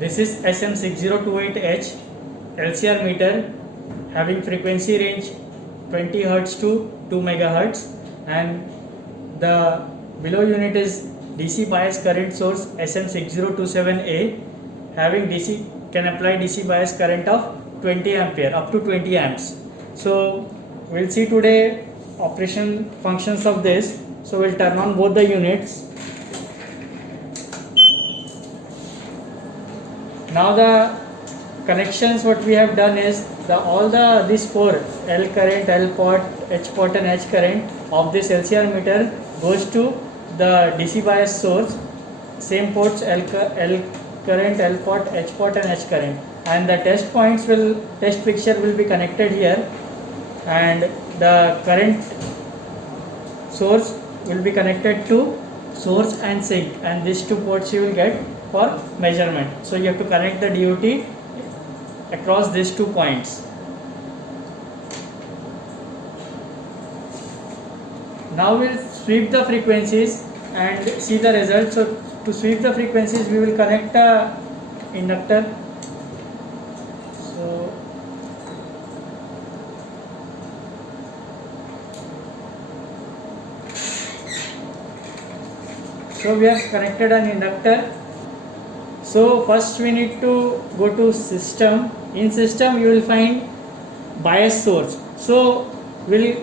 This is SM6028H LCR meter having frequency range 20 Hz to 2 MHz, and the below unit is DC bias current source SM6027A having can apply DC bias current of 20 ampere up to 20 amps. So we'll see today operation functions of this. So we'll turn on both the units. Now the connections what we have done is these four L current, L pot, H pot and H current of this LCR meter goes to the DC bias source, same ports L current, L pot, H pot and H current, and the test fixture will be connected here, and the current source will be connected to source and sink, and these two ports you will get for measurement. So you have to connect the DUT across these 2 points. Now we'll sweep the frequencies and see the result. So to sweep the frequencies we will connect a inductor. So we have connected an inductor. So first we need to go to system. In system you will find bias source. So we'll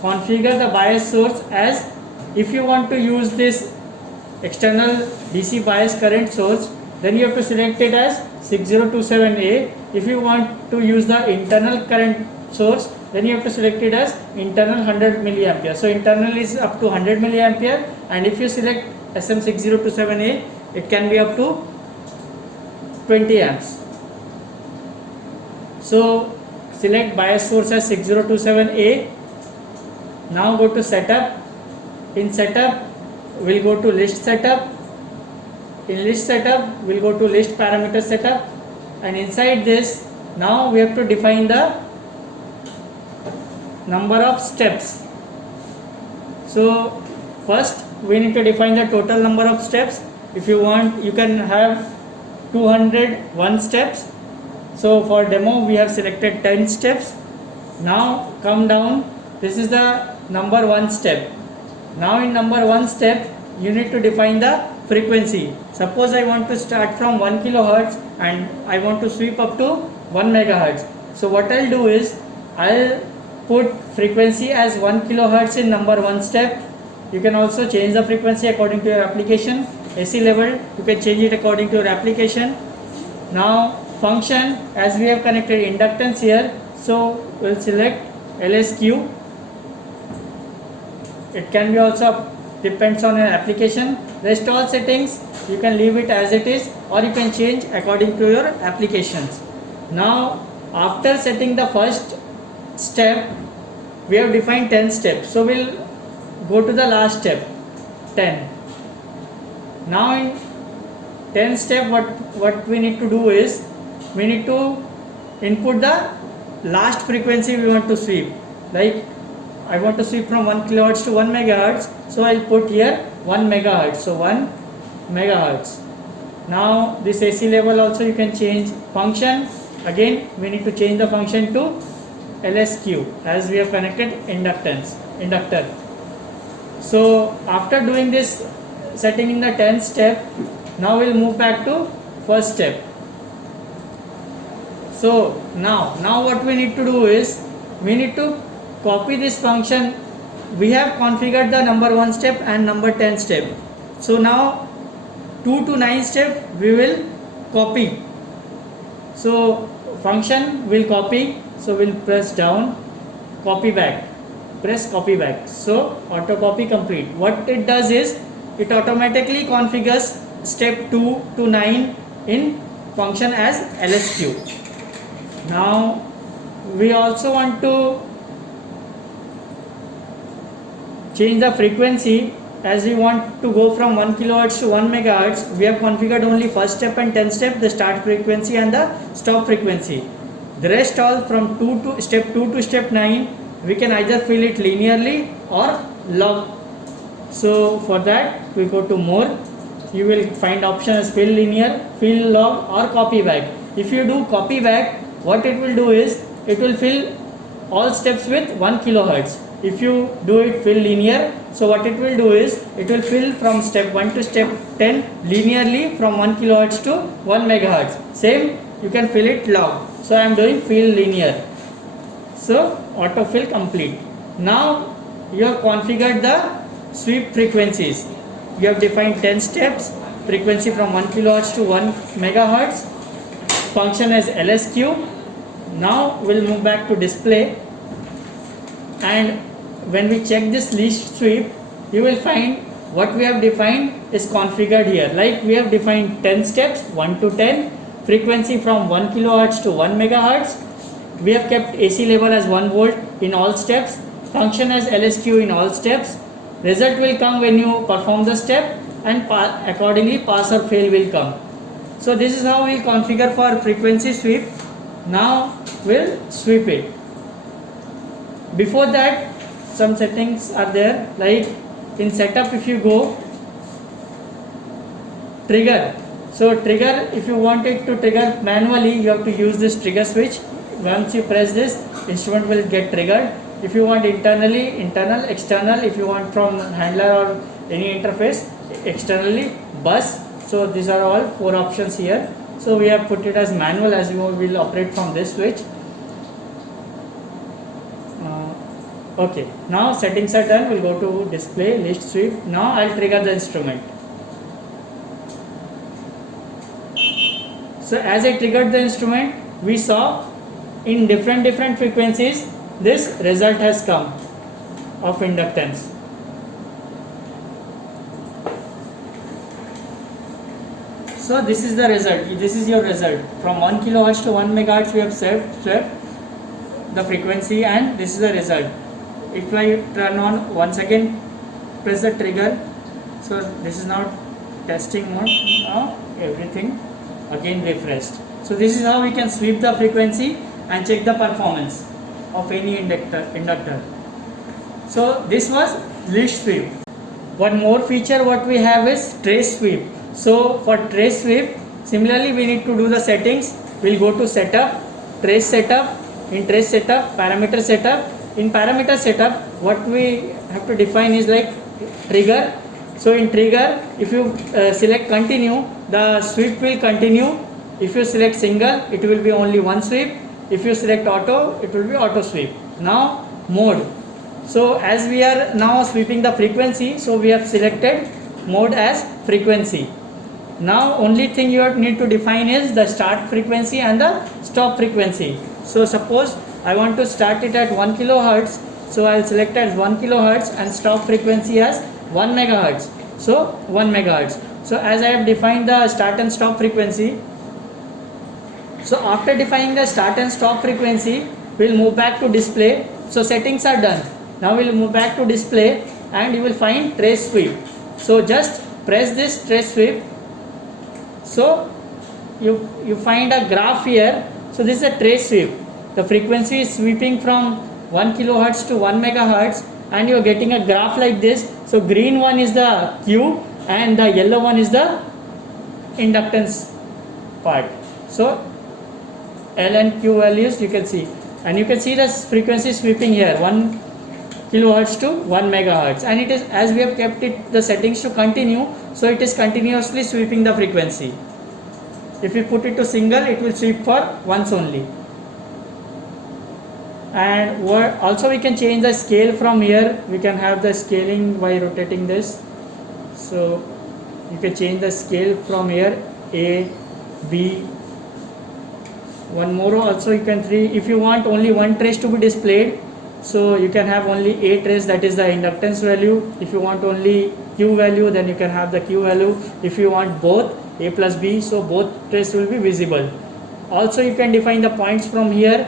configure the bias source as, if you want to use this external DC bias current source, then you have to select it as 6027A. If you want to use the internal current source, then you have to select it as internal 100 milliampere. So internal is up to 100 milliampere, and if you select SM6027A, it can be up to 20 amps. So select bias source as 6027A. Now go to setup. In setup we'll go to list setup. In list setup we'll go to list parameter setup, and inside this now we have to define the number of steps. So first we need to define the total number of steps. If you want, you can have 201 steps. So for demo we have selected 10 steps. Now come down, this is the number 1 step. Now in number 1 step you need to define the frequency. Suppose I want to start from 1 kilohertz and I want to sweep up to 1 megahertz. So what I'll do is, I'll put frequency as 1 kilohertz in number 1 step. You can also change the frequency according to your application. AC level, you can change it according to your application. Now function, as we have connected inductance here, so we'll select LSQ. It can be also, depends on your application. Rest all settings you can leave it as it is, or you can change according to your applications. Now after setting the first step, we have defined 10 steps. So we'll go to the last step, 10. Now in 10 step what we need to do is, we need to input the last frequency we want to sweep. Like I want to sweep from 1 kilohertz to 1 megahertz, so I'll put here 1 megahertz. So 1 megahertz. Now this AC level also you can change. Function, again we need to change the function to LSQ, as we have connected inductor. So after doing this setting in the 10th step, now we'll move back to first step. So now what we need to do is, we need to copy this function. We have configured the number 1 step and number 10 step. So now 2 to 9 step we will copy. So function will copy. So we'll press down, copy back, press copy back. So auto copy complete. What it does is, it automatically configures step 2 to 9 in function as LSQ. Now we also want to change the frequency, as we want to go from 1 kilohertz to 1 megahertz. We have configured only first step and 10 step, the start frequency and the stop frequency. The rest all from step 2 to step 9 we can either fill it linearly or log. So for that we go to more, you will find option as fill linear, fill log or copy back. If you do copy back, what it will do is it will fill all steps with 1 kilohertz. If you do it fill linear, so what it will do is it will fill from step 1 to step 10 linearly from 1 kilohertz to 1 megahertz. Same, you can fill it log. So I am doing fill linear. So autofill complete. Now you have configured the sweep frequencies. You have defined 10 steps, frequency from 1 kilohertz to 1 megahertz, function as LSQ. Now we'll move back to display, and when we check this least sweep, you will find what we have defined is configured here. Like we have defined 10 steps, 1 to 10, frequency from 1 kilohertz to 1 megahertz. We have kept AC level as 1 volt in all steps, function as LSQ in all steps. Result will come when you perform the step, and accordingly pass or fail will come. So this is how we configure for frequency sweep. Now we'll sweep it. Before that, some settings are there, like in setup if you go, trigger. So trigger, if you want it to trigger manually, you have to use this trigger switch. Once you press this, instrument will get triggered. If you want internally, internal, external, if you want from handler or any interface, externally, bus. So these are all 4 options here. So we have put it as manual, as we will operate from this switch. Okay, now settings are done. We'll go to display, list sweep. Now I'll trigger the instrument. So as I triggered the instrument, we saw in different frequencies this result has come of inductance. So this is the result. This is your result. From 1 kilohertz to 1 megahertz we have swept the frequency, and this is the result. If I turn on once again, press the trigger. So this is now testing mode. Now everything again refreshed. So this is how we can sweep the frequency and check the performance of any inductor. So this was least sweep. One more feature what we have is trace sweep. So for trace sweep, similarly we need to do the settings. We'll go to setup, trace setup. In trace setup, parameter setup. In parameter setup, what we have to define is like trigger. So in trigger, if you select continue, the sweep will continue. If you select single, it will be only one sweep. If you select auto, it will be auto sweep. Now mode. So as we are now sweeping the frequency, so we have selected mode as frequency. Now only thing you need to define is the start frequency and the stop frequency. So suppose I want to start it at 1 kilohertz, so I'll select as 1 kilohertz and stop frequency as 1 megahertz. So 1 megahertz. So as I have defined the start and stop frequency, so after defining the start and stop frequency, we'll move back to display. So settings are done. Now we'll move back to display, and you will find trace sweep. So just press this trace sweep. So you find a graph here. So this is a trace sweep. The frequency is sweeping from 1 kilohertz to 1 megahertz, and you are getting a graph like this. So green one is the Q and the yellow one is the inductance part. So L and Q values you can see, and you can see the frequency sweeping here 1 kilohertz to 1 megahertz, and it is, as we have kept it the settings to continue, so it is continuously sweeping the frequency. If we put it to single, it will sweep for once only. And also we can change the scale from here. We can have the scaling by rotating this. So you can change the scale from here, A, B. One more also you can if you want only one trace to be displayed, so you can have only A trace, that is the inductance value. If you want only Q value, then you can have the Q value. If you want both A plus B, so both trace will be visible. Also you can define the points from here,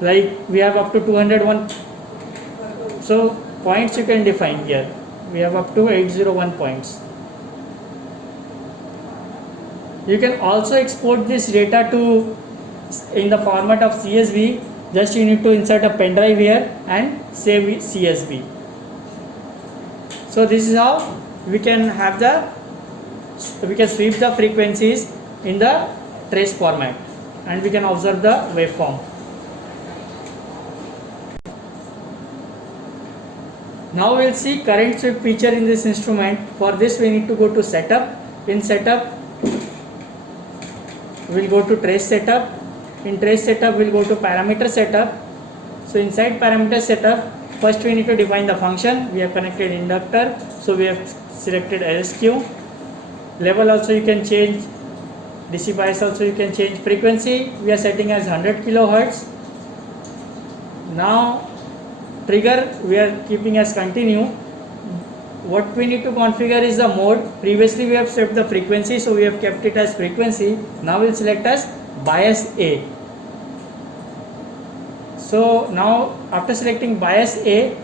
like we have up to 201. So points you can define here. We have up to 801 points. You can also export this data to in the format of CSV. Just you need to insert a pen drive here and save CSV. So this is how we can have the we can sweep the frequencies in the trace format, and we can observe the waveform. Now we'll see current sweep feature in this instrument. For this we need to go to setup. In setup we'll go to trace setup. In trace setup we'll go to parameter setup. So inside parameter setup, first we need to define the function. We have connected inductor, so we have selected LSQ. Level also you can change, DC bias also you can change. Frequency we are setting as 100 kilohertz. Now trigger we are keeping as continue. What we need to configure is the mode. Previously we have set the frequency, so we have kept it as frequency. Now we'll select as bias A. So now after selecting bias A,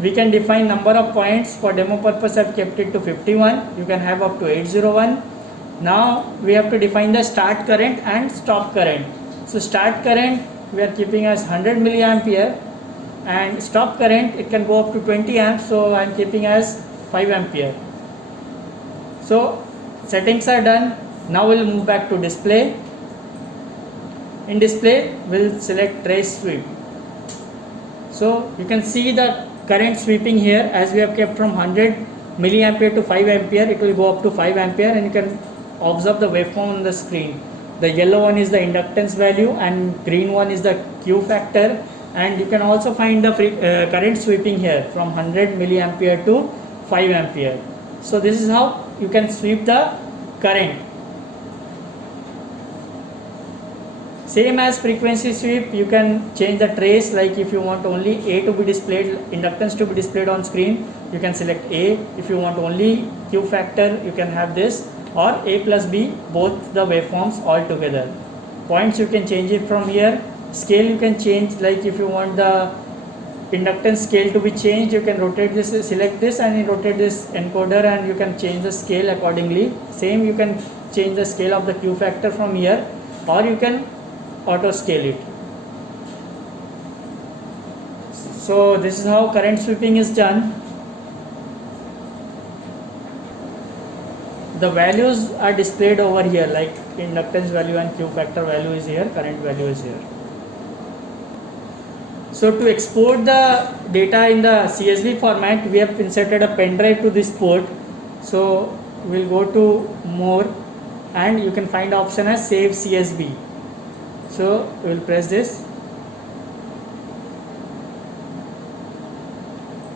we can define number of points. For demo purpose I have kept it to 51. You can have up to 801. Now we have to define the start current and stop current. So start current we are keeping as 100 milliampere, and stop current it can go up to 20 amps, so I am keeping as 5 ampere. So settings are done. Now we'll move back to display. In display we'll select trace sweep. So you can see the current sweeping here. As we have kept from 100 milliampere to 5 ampere, it will go up to 5 ampere, and you can observe the waveform on the screen. The yellow one is the inductance value and green one is the Q factor, and you can also find the current sweeping here from 100 milliampere to 5 ampere. So this is how you can sweep the current. Same as frequency sweep, you can change the trace. Like if you want only A to be displayed, inductance to be displayed on screen, you can select A. If you want only Q factor, you can have this, or A plus B, both the waveforms all together. Points you can change it from here. Scale you can change, like if you want the inductance scale to be changed, you can rotate this, select this and rotate this encoder, and you can change the scale accordingly. Same, you can change the scale of the Q factor from here, or you can auto scale it. So this is how current sweeping is done. The values are displayed over here, like inductance value and Q factor value is here, current value is here. So to export the data in the CSV format, we have inserted a pen drive to this port. So we'll go to more, and you can find option as save CSV. So we'll press this.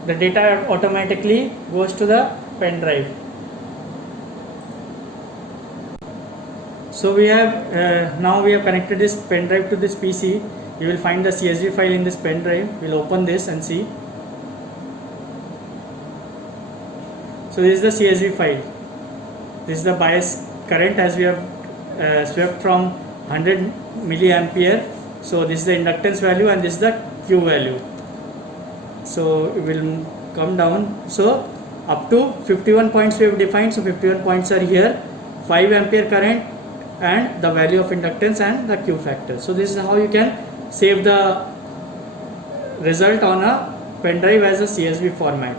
The data automatically goes to the pen drive. So we have now we have connected this pen drive to this PC. You will find the CSV file in this pen drive. We'll open this and see. So this is the CSV file. This is the bias current as we have swept from 100 milliampere. So this is the inductance value and this is the Q value. So it will come down. So up to 51 points we have defined. So 51 points are here. 5 ampere current and the value of inductance and the Q factor. So this is how you can save the result on a pen drive as a CSV format.